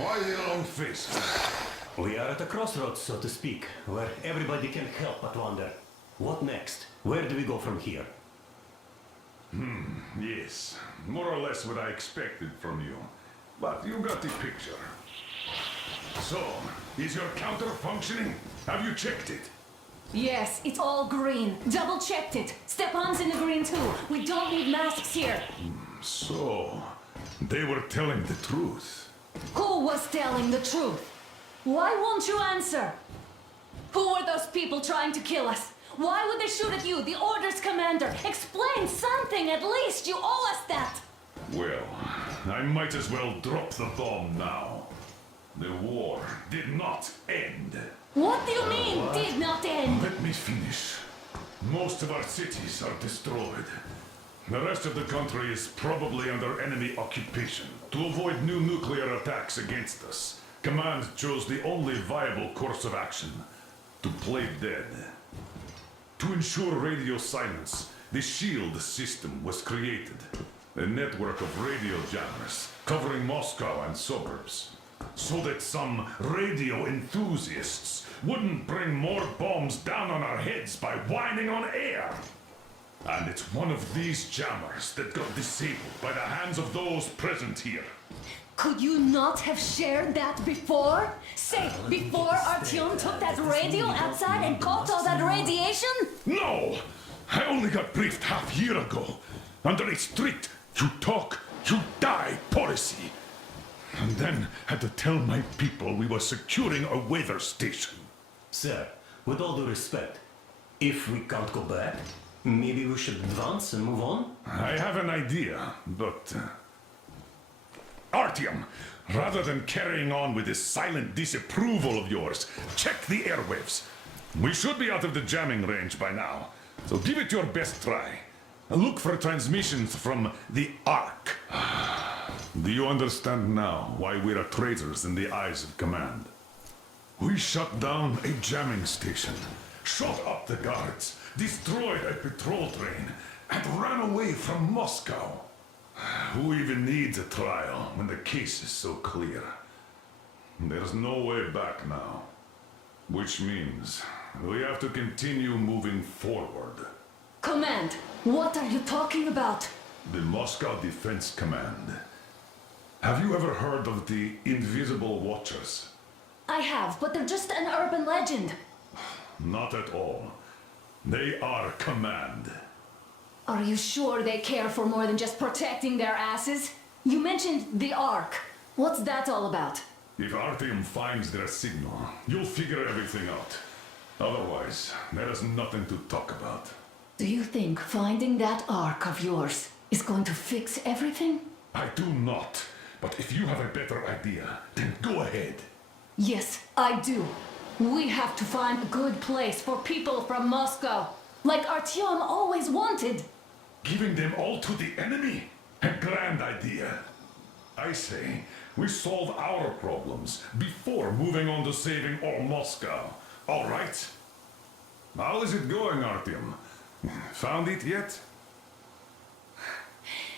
Why the long face? We are at a crossroads, so to speak, where everybody can help but wonder. What next? Where do we go from here? Yes, more or less what I expected from you. But you got the picture. So, is your counter functioning? Have you checked it? Yes, it's all green. Double-checked it. Stepan's in the green too. We don't need masks here. So, they were telling the truth. Who was telling the truth? Why won't you answer? Who were those people trying to kill us? Why would they shoot at you, the Order's commander? Explain something at least. You owe us that. Well, I might as well drop the bomb now. The war did not end. What do you mean, did not end? Let me finish. Most of our cities are destroyed. The rest of the country is probably under enemy occupation. To avoid new nuclear attacks against us, Command chose the only viable course of action: to play dead. To ensure radio silence, the SHIELD system was created. A network of radio jammers covering Moscow and suburbs. So that some radio enthusiasts wouldn't bring more bombs down on our heads by whining on air. And it's one of these jammers that got disabled by the hands of those present here. Could you not have shared that before? Say, before Artyom took that radio outside and caught all that radiation? No! I only got briefed half year ago. Under a strict, you talk, you die policy. And then had to tell my people we were securing a weather station. Sir, with all due respect, if we can't go back, maybe we should advance and move on? I have an idea, but... Artyom, rather than carrying on with this silent disapproval of yours, check the airwaves. We should be out of the jamming range by now, so give it your best try. Look for transmissions from the Ark. Do you understand now why we are traitors in the eyes of Command? We shut down a jamming station, shot up the guards, destroyed a patrol train, and ran away from Moscow. Who even needs a trial when the case is so clear? There's no way back now. Which means we have to continue moving forward. Command, what are you talking about? The Moscow Defense Command. Have you ever heard of the Invisible Watchers? I have, but they're just an urban legend. Not at all. They are Command. Are you sure they care for more than just protecting their asses? You mentioned the Ark. What's that all about? If Artyom finds their signal, you'll figure everything out. Otherwise, there is nothing to talk about. Do you think finding that Ark of yours is going to fix everything? I do not. But if you have a better idea, then go ahead. Yes, I do. We have to find a good place for people from Moscow, like Artyom always wanted. Giving them all to the enemy? A grand idea. I say, we solve our problems before moving on to saving all Moscow. All right? How is it going, Artyom? Found it yet?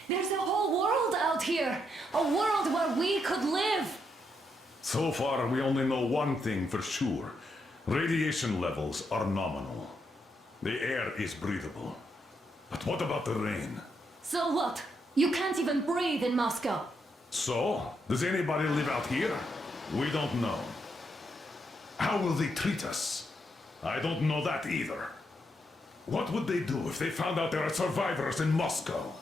There's a whole world out here. A world where we could live. So far, we only know one thing for sure. Radiation levels are nominal. The air is breathable. But what about the rain? So what? You can't even breathe in Moscow. So, does anybody live out here? We don't know. How will they treat us? I don't know that either. What would they do if they found out there are survivors in Moscow?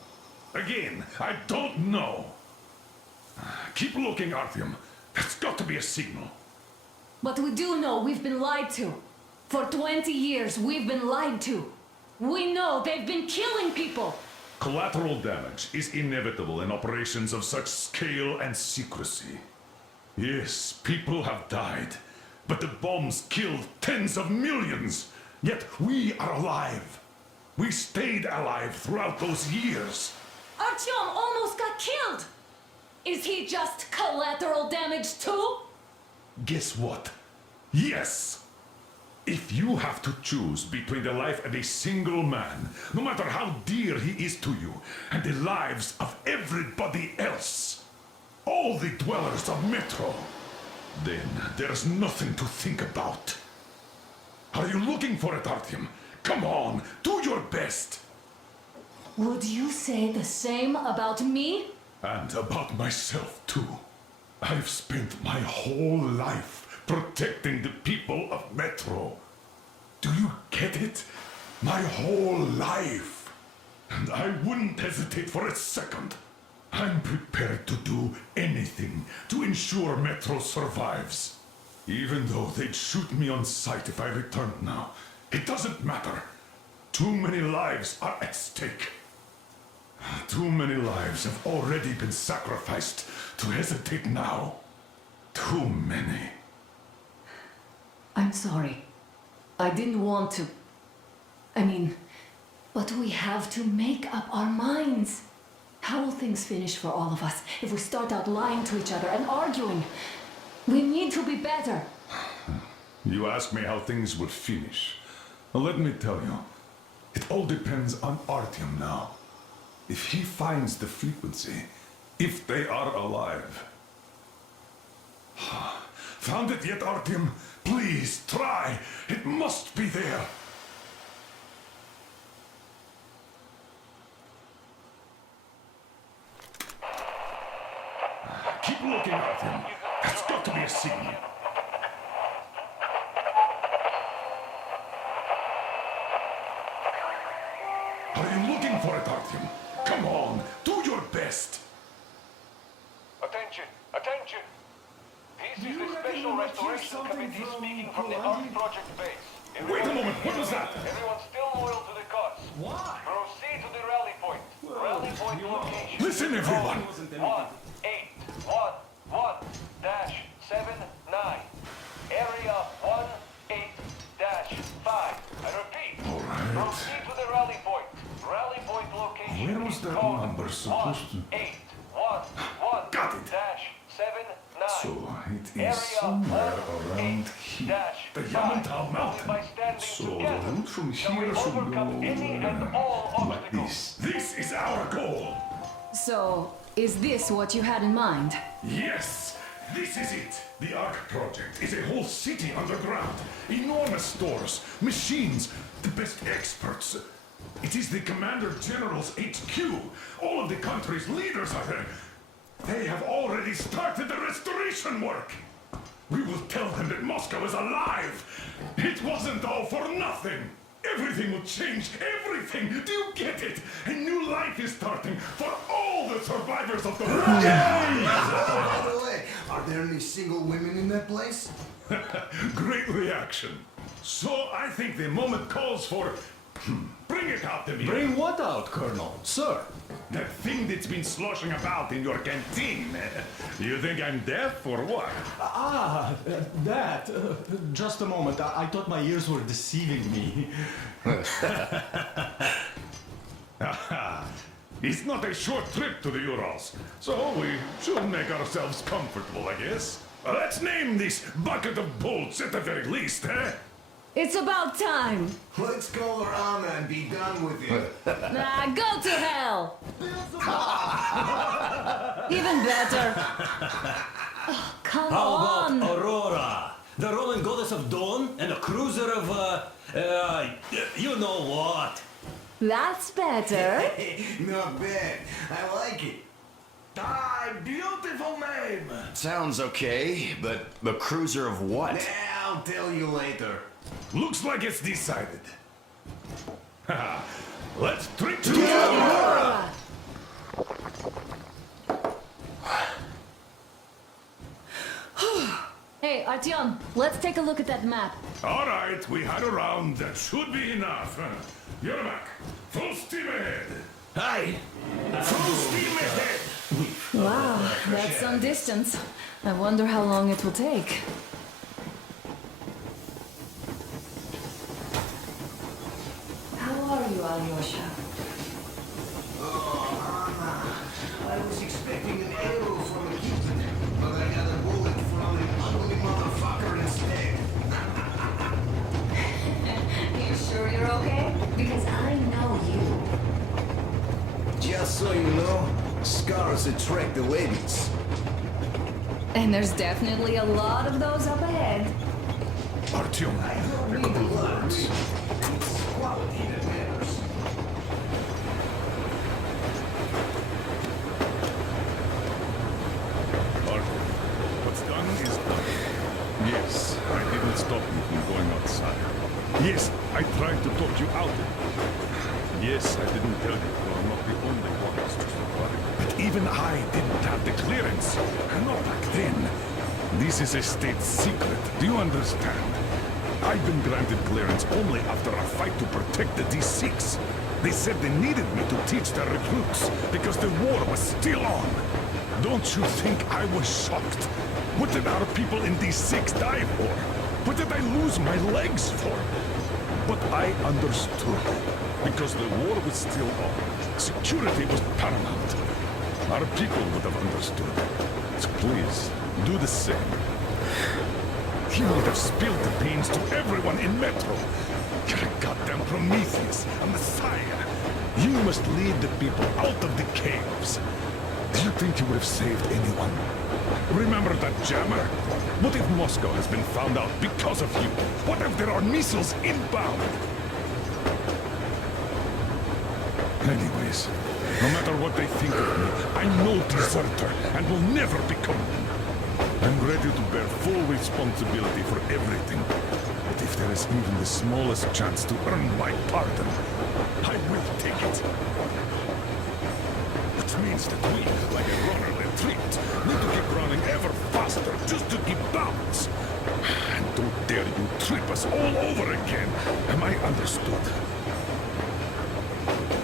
Again, I don't know. Keep looking, Artyom. There's got to be a signal. But we do know we've been lied to. For 20 years, we've been lied to. We know they've been killing people. Collateral damage is inevitable in operations of such scale and secrecy. Yes, people have died, but the bombs killed tens of millions. Yet we are alive. We stayed alive throughout those years. Artyom almost got killed. Is he just collateral damage too? Guess what? Yes! If you have to choose between the life of a single man, no matter how dear he is to you, and the lives of everybody else, all the dwellers of Metro, Then there's nothing to think about. Are you looking for it, Artyom? Come on, do your best. Would you say the same about me? And about myself, too. I've spent my whole life protecting the people of Metro. Do you get it? My whole life. And I wouldn't hesitate for a second. I'm prepared to do anything to ensure Metro survives. Even though they'd shoot me on sight if I returned now. It doesn't matter. Too many lives are at stake. Too many lives have already been sacrificed to hesitate now. Too many. I'm sorry. I didn't want to. But we have to make up our minds. How will things finish for all of us if we start out lying to each other and arguing? We need to be better. You ask me how things will finish. Well, let me tell you. It all depends on Artyom now. If he finds the frequency, if they are alive. Found it yet, Artyom? Please, try. It must be there. Keep looking, Artyom. That's got to be a signal. Are you looking for it, Artyom? Come on, do your best. Attention, attention! This is the Special Restoration Committee speaking from the Ark Project base. Wait a moment, what was that? Everyone's still loyal to the cause. Why? Proceed to the rally point. Rally point location. Listen, everyone. 1811-79. Area 18-5. I repeat. All right. Proceed to the rally point. Rally point location. Where was that number supposed to... 1811-79. Got it. So it is somewhere around here. The Yamantau Mountain. So the route from here should go like this. This is our goal. So, is this what you had in mind? Yes, this is it. The Ark Project is a whole city underground. Enormous stores, machines, the best experts. It is the Commander General's HQ. All of the country's leaders are there. They have already started the restoration work. We will tell them that Moscow is alive. It wasn't all for nothing. Everything will change, everything. Do you get it? A new life is starting for all the survivors of the war. By the way, are there any single women in that place? Great reaction. So I think the moment calls for... Bring it out to me. Bring what out, Colonel? Sir? That thing that's been sloshing about in your canteen. You think I'm deaf or what? That. Just a moment. I thought my ears were deceiving me. It's not a short trip to the Urals, so we should make ourselves comfortable, I guess. Let's name this bucket of bolts at the very least, eh? It's about time. Let's call her Anna and be done with it. Go to hell. Even better. Oh, come How on. about Aurora? The Roman goddess of dawn and a cruiser of, you know what? That's better. Not bad. I like it. Beautiful name! Sounds okay, but the cruiser of what? I'll tell you later. Looks like it's decided. Let's drink to Aurora! Hey, Artyom, let's take a look at that map. All right, we had a round. That should be enough. You're back. Full steam ahead. Hi! Full steam ahead. Wow, that's some distance. I wonder how long it will take. How are you, Alyosha? I was expecting an arrow from a Cuban, but I got a bullet from an ugly motherfucker instead. You sure you're okay? Because I know you. Just so you know, scars attract the ladies. And there's definitely a lot of those up ahead. Artyom, a couple of words. It's quality that matters. Artyom, what's done is done. Yes, I didn't stop you from going outside. Yes, I tried to talk you out of it. Yes, I didn't tell you you're not the only ones to survive. But even I didn't have the clearance. Not back then. This is a state secret. Do you understand? I've been granted clearance only after a fight to protect the D6. They said they needed me to teach their recruits because the war was still on. Don't you think I was shocked? What did our people in D6 die for? What did I lose my legs for? But I understood. Because the war was still on. Security was paramount. Our people would have understood. So please, do the same. He would have spilled the beans to everyone in Metro. You're a goddamn Prometheus, a messiah. You must lead the people out of the caves. Do you think you would have saved anyone? Remember that jammer? What if Moscow has been found out because of you? What if there are missiles inbound? Anyways, no matter what they think of me, I'm no deserter and will never become one. I'm ready to bear full responsibility for everything. But if there is even the smallest chance to earn my pardon, I will take it. Which means that we, like a runner that tripped, need to keep running ever faster just to keep balance. And don't dare you trip us all over again. Am I understood?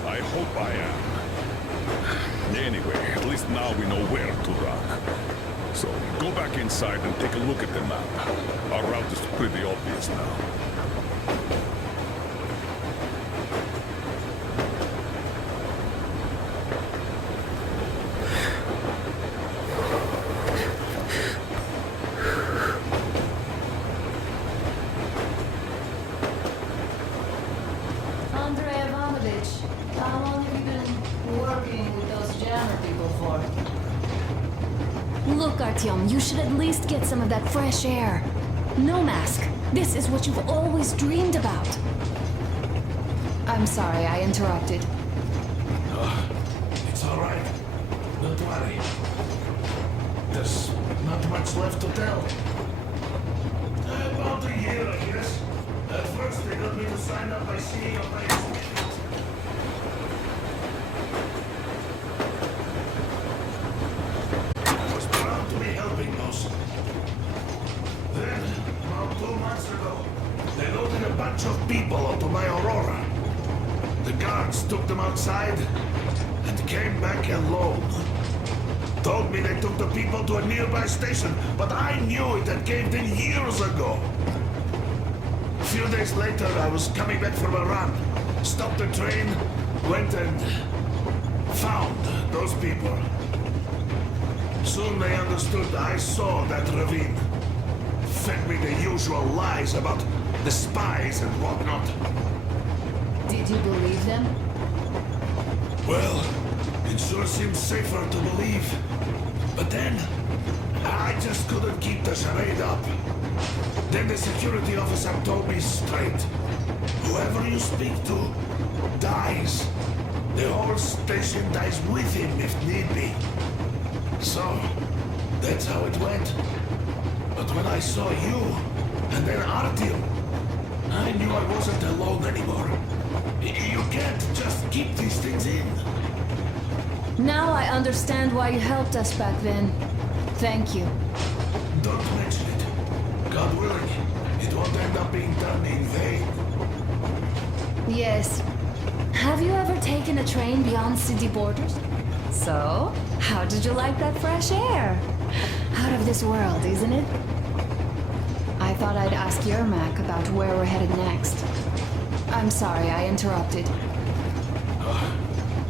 I hope I am. Anyway, at least now we know where to run. So, go back inside and take a look at the map. Our route is pretty obvious now. Andrei Ivanovich, how long have you been working with those jammer people for? Look, Artyom, you should at least get some of that fresh air. No mask. This is what you've always dreamed about. I'm sorry, I interrupted. It's all right. Don't worry. There's not much left to tell. About a year, I guess. At first, they got me to sign up by seeing a place. I was proud to be helping those. Then, about 2 months ago, they loaded a bunch of people onto my Aurora. The guards took them outside and came back alone. Told me they took the people to a nearby station, but I knew it had caved in years ago. A few days later, I was coming back from a run. Stopped the train, went and found those people. Soon they understood I saw that ravine. Fed me the usual lies about the spies and whatnot. Did you believe them? Well, it sure seems safer to believe. But then, I just couldn't keep the charade up. Then the security officer told me straight. Whoever you speak to dies. The whole station dies with him if need be. So, that's how it went. But when I saw you, and then Artyom, I knew I wasn't alone anymore. You can't just keep these things in. Now I understand why you helped us back then. Thank you. Don't mention it. God willing, it won't end up being done in vain. Yes. Have you ever taken a train beyond city borders? So, how did you like that fresh air? Out of this world, isn't it? I thought I'd ask Yermak about where we're headed next. I'm sorry I interrupted.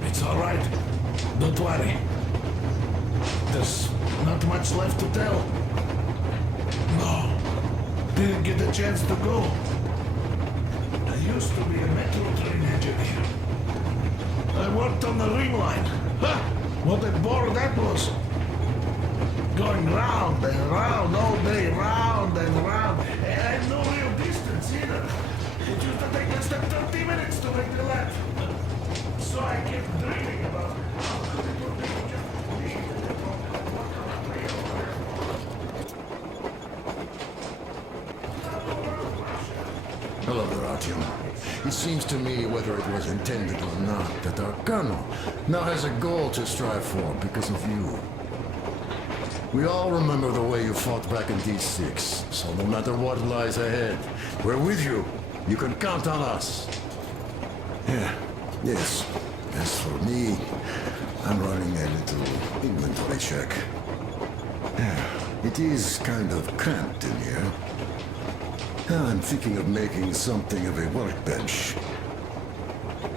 It's all right. Don't worry. There's not much left to tell. No. Didn't get a chance to go. I used to be a metro train engineer. I worked on the ring line. Ha! What a bore that was. Going round and round all day, round and round, and no real distance either. It used to take less than 30 minutes to make the lap. So I kept dreaming about how good it would be to just leave and walk on a trail Hello there, Artyom. It seems to me, whether it was intended or not, that our colonel now has a goal to strive for because of you. We all remember the way you fought back in D6, so no matter what lies ahead, we're with you. You can count on us. Yeah, yes. As for me, I'm running a little inventory check. Yeah, it is kind of cramped in here. I'm thinking of making something of a workbench.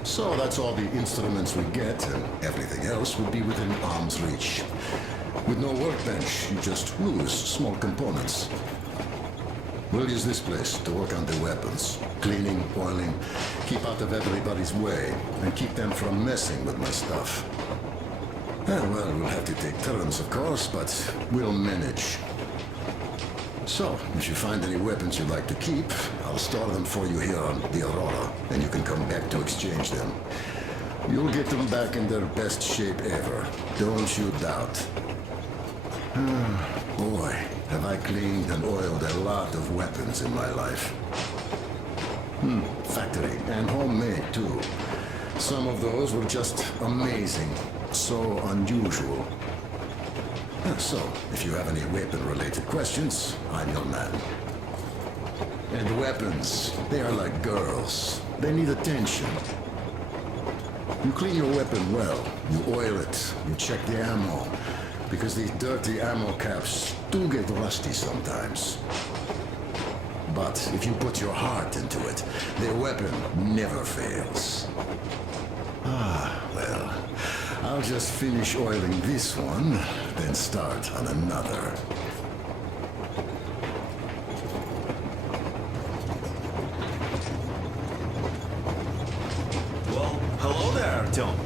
So that's all the instruments we get, and everything else would be within arm's reach. With no workbench, you just lose small components. We'll use this place to work on the weapons. Cleaning, oiling, keep out of everybody's way, and keep them from messing with my stuff. Well, we'll have to take turns, of course, but we'll manage. So, if you find any weapons you'd like to keep, I'll store them for you here on the Aurora, and you can come back to exchange them. You'll get them back in their best shape ever. Don't you doubt. Boy, have I cleaned and oiled a lot of weapons in my life. Factory and homemade too. Some of those were just amazing. So unusual. So, if you have any weapon-related questions, I'm your man. And weapons, they are like girls. They need attention. You clean your weapon well, you oil it, you check the ammo, because these dirty ammo caps do get rusty sometimes. But if you put your heart into it, the weapon never fails. Well, I'll just finish oiling this one, then start on another. Well, hello there, Artyom.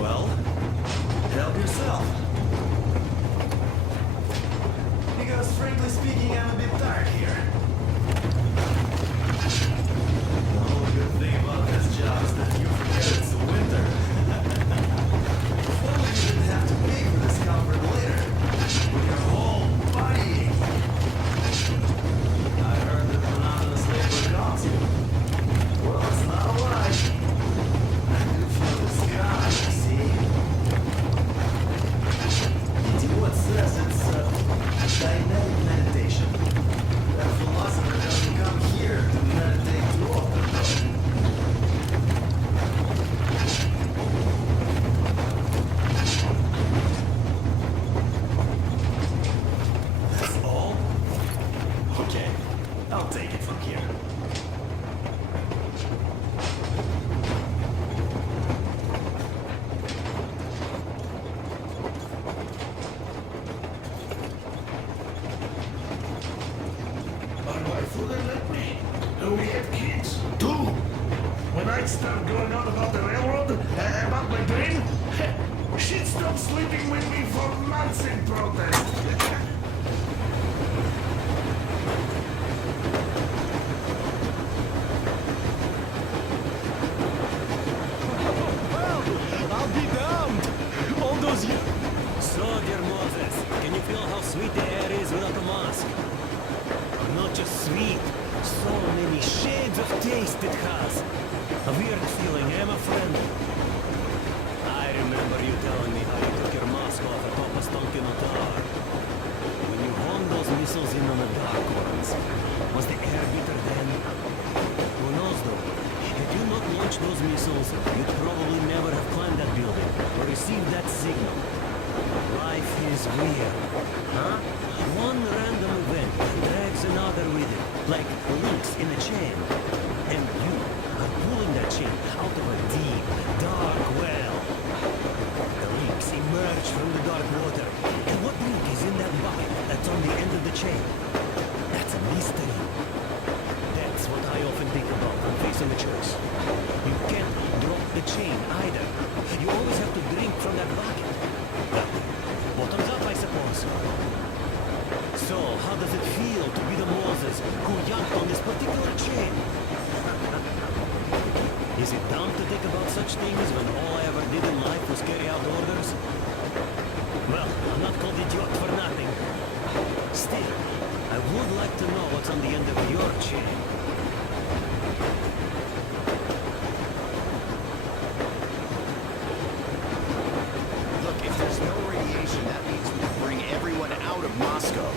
Well, help yourself. Because frankly speaking, I'm a bit tired here. The whole good thing about this job is that you forget it's winter. If only you didn't have to pay for this comfort later. With your whole body. I heard that monotonous labor calms you. Well, it's not a lie. I do feel this God, you see. Idiot says it's dynamic meditation. That philosopher doesn't come here to meditate too often, though. That's all? Okay, I'll take it from here. My wife wouldn't let me. We had kids, too. When I'd start going on about the railroad, about my dream, she'd stop sleeping with me for months in protest. I'll be damned! All those years... So, dear Moses, can you feel how sweet the air is without a mask? Not just sweet, so many shades of taste it has. A weird feeling, my friend. I remember you telling me how you took your mask off atop a Stonkino tower. When you hung those missiles in on the dark ones, was the air bitter then? Who knows though? Had you not launched those missiles, you'd probably never have climbed that building or received that signal. Life is weird, huh? One random event drags another with it, like links in a chain. And you are pulling that chain out of a deep, dark well. The links emerge from the dark water. And what link is in that bucket that's on the end of the chain? That's a mystery. That's what I often think about when facing a choice. You can't drop the chain either. You always have to drink from that bucket? Well, bottoms up, I suppose. So, how does it feel to be the Moses who yanked on this particular chain? Is it dumb to think about such things when all I ever did in life was carry out orders? Well, I'm not called idiot for nothing. Still, I would like to know what's on the end of your chain. Look, if there's no radiation, that means we can bring everyone out of Moscow.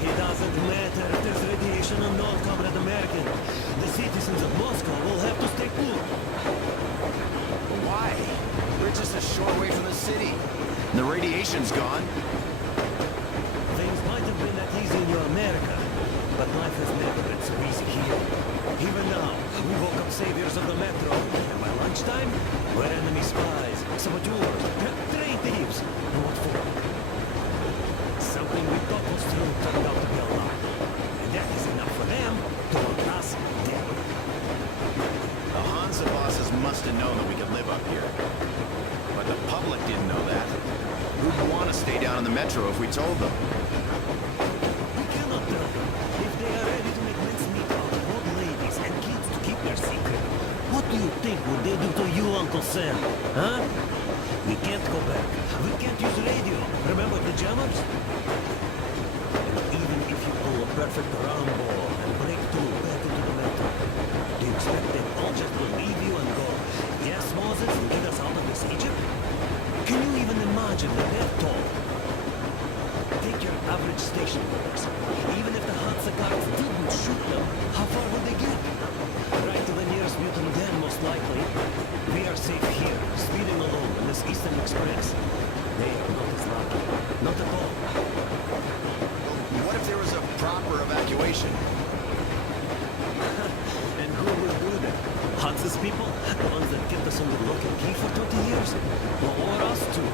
It doesn't matter if there's radiation or not, Comrade American. The citizens of Moscow will have to stay put. Why? We're just a short way from the city. And the radiation's gone. Things might have been that easy in your America, but life has never been so easy here. Even now, we woke up saviors of the metro, and by lunchtime, we're enemy spies, saboteurs, train thieves. And what for? Something we thought was true turned out to be a lie. And that is enough for them to want us dead. The Hansa bosses must have known that we could live up here. But the public didn't know that. Who'd want to stay down in the metro if we told them? We cannot tell them. If they are ready to make mincemeat out of old ladies and kids to keep their secret, what do you think would they do to you, Uncle Sam? Huh? We can't go back. We can't use radio. Remember the jammers? And even if you pull a perfect round ball and break through back into the metro, do you expect them all just to leave you and go, yes, Moses, lead us out of this Egypt? Can you even imagine the death toll? Take your average station workers. Even if the Hansa guards didn't shoot them, how far would they get? Right to the nearest mutant den, most likely. We are safe here, speeding along on this Eastern Express. They are not as lucky. Not at all. What if there was a proper evacuation? And who will do that? Hansa's people? The ones that kept us under lock and key for 20 years? Or us too?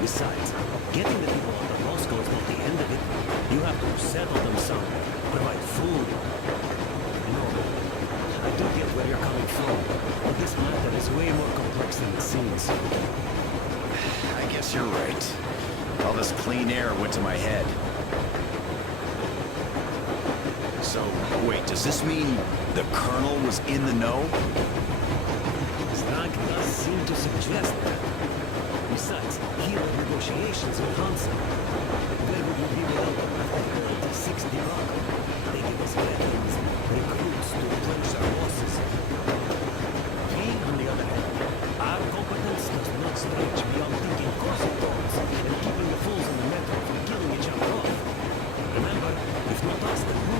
Besides, getting the people out of Moscow is not the end of it. You have to settle them some, provide food. No, I do get where you're coming from, but this matter is way more complex than it seems. I guess you're right. All this clean air went to my head. So, wait, does this mean the Colonel was in the know? Strank does seem to suggest that. Besides, he led negotiations with Hansa. Where would we be without them after the D6 debacle? They give us veterans, recruits to replenish our losses. We, on the other hand, our competence does not stretch beyond thinking corset thoughts and keeping the fools in the metro from killing each other off. Remember, if not us, then who?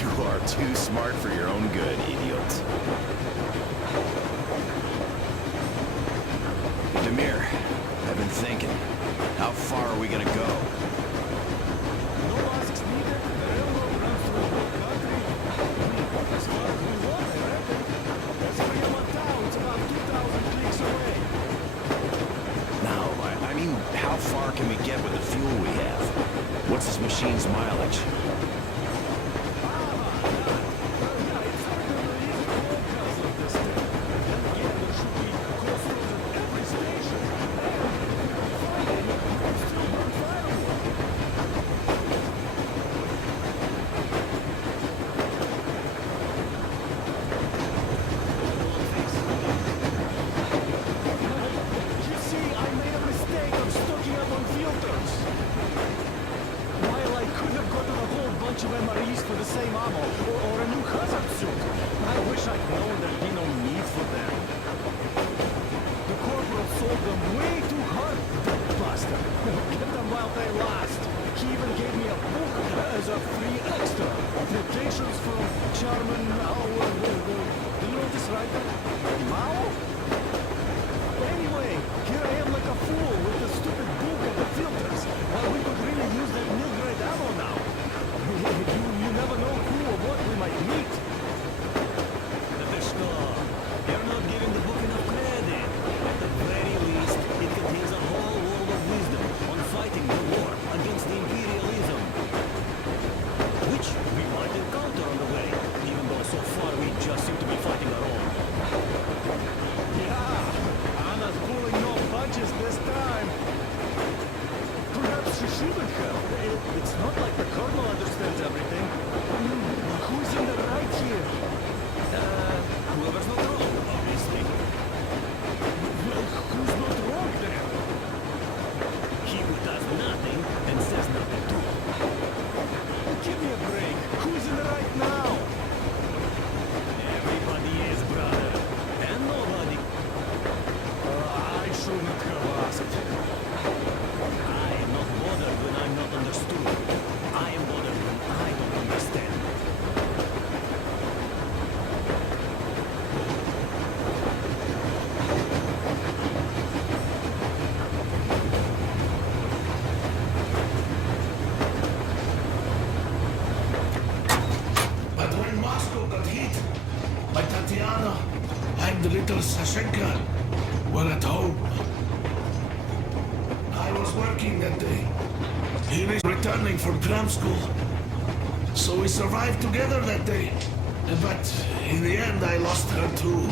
You are too smart for your own good, idiot. Demir, I've been thinking. How far are we gonna go? No asks needed. The railroad runs through the whole country. As far as we want, I reckon. There's Fremont Town. It's about 2,000 clicks away. No, I mean, how far can we get with the fuel we have? What's this machine's mileage? Of MREs for the same ammo, or a new hazard suit. I wish I'd known there'd be no need for them. The corporal sold them way too hard, that bastard. Get them while they last. He even gave me a book as a free extra. Quotations from Chairman Mao. Do you know this writer? Mao? Anyway, here I am like a fool with the stupid book and the filters, while we could really use that nil-grade ammo now. You never know who or what we might meet. Vishko, you're not giving the book enough credit. At the very least, it contains a whole world of wisdom on fighting the war against imperialism. Which we might encounter on the way, even though so far we just seem to be fighting our own. and little Sashenka were at home. I was working that day. He was returning from cram school. So we survived together that day. But in the end, I lost her too.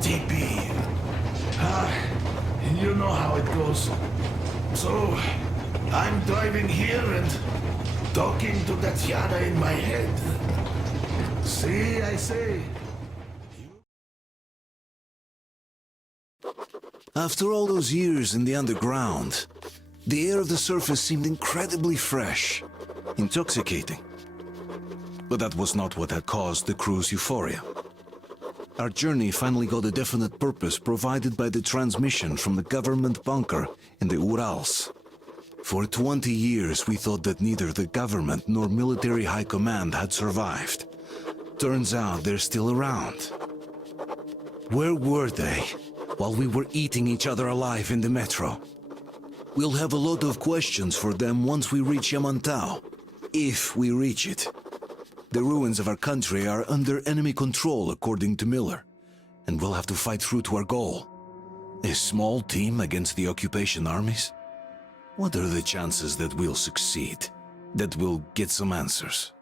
TP. You know how it goes. So, I'm driving here and talking to Tatiana in my head. See, I say. After all those years in the underground, the air of the surface seemed incredibly fresh, intoxicating. But that was not what had caused the crew's euphoria. Our journey finally got a definite purpose provided by the transmission from the government bunker in the Urals. For 20 years we thought that neither the government nor military high command had survived. Turns out they're still around. Where were they while we were eating each other alive in the metro? We'll have a lot of questions for them once we reach Yamantau, if we reach it. The ruins of our country are under enemy control, according to Miller, and we'll have to fight through to our goal. A small team against the occupation armies? What are the chances that we'll succeed, that we'll get some answers?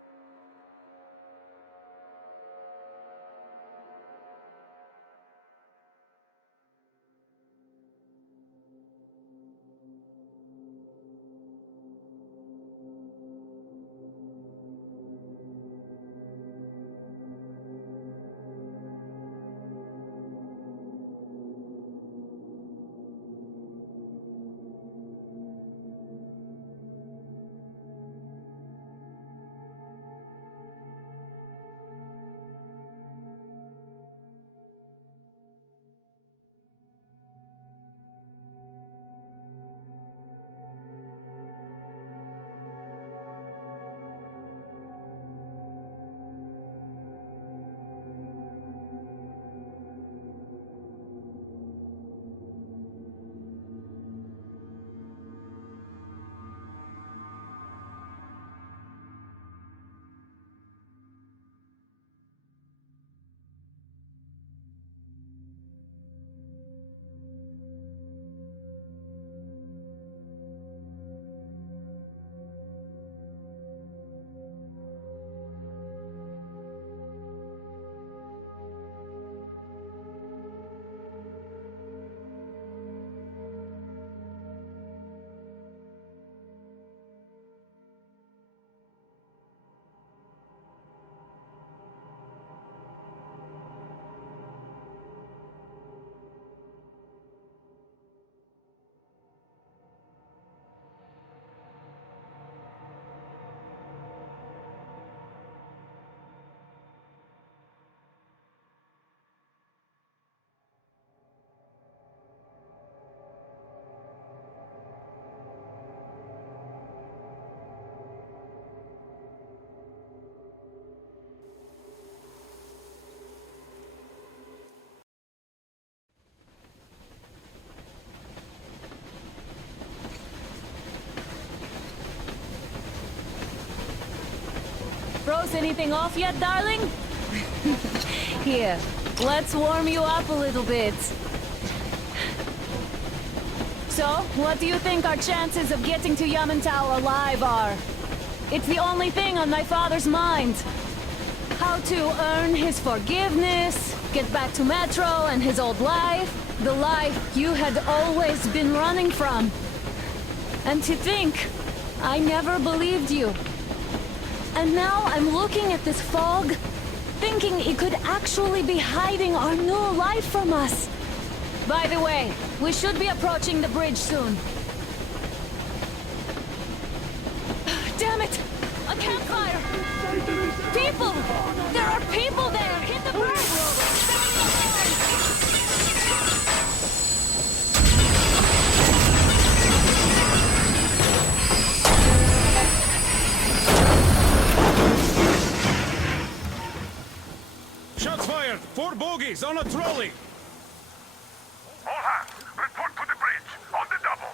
Froze anything off yet, darling? Here, let's warm you up a little bit. So, what do you think our chances of getting to Yamantau alive are? It's the only thing on my father's mind. How to earn his forgiveness, get back to Metro and his old life, the life you had always been running from. And to think, I never believed you. And now I'm looking at this fog, thinking it could actually be hiding our new life from us. By the way, we should be approaching the bridge soon. Damn it! A campfire! People! There are people there! Hit the bridge! Shots fired! 4 bogies on a trolley! All hands, report to the bridge, on the double.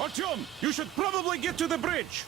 Artyom, you should probably get to the bridge!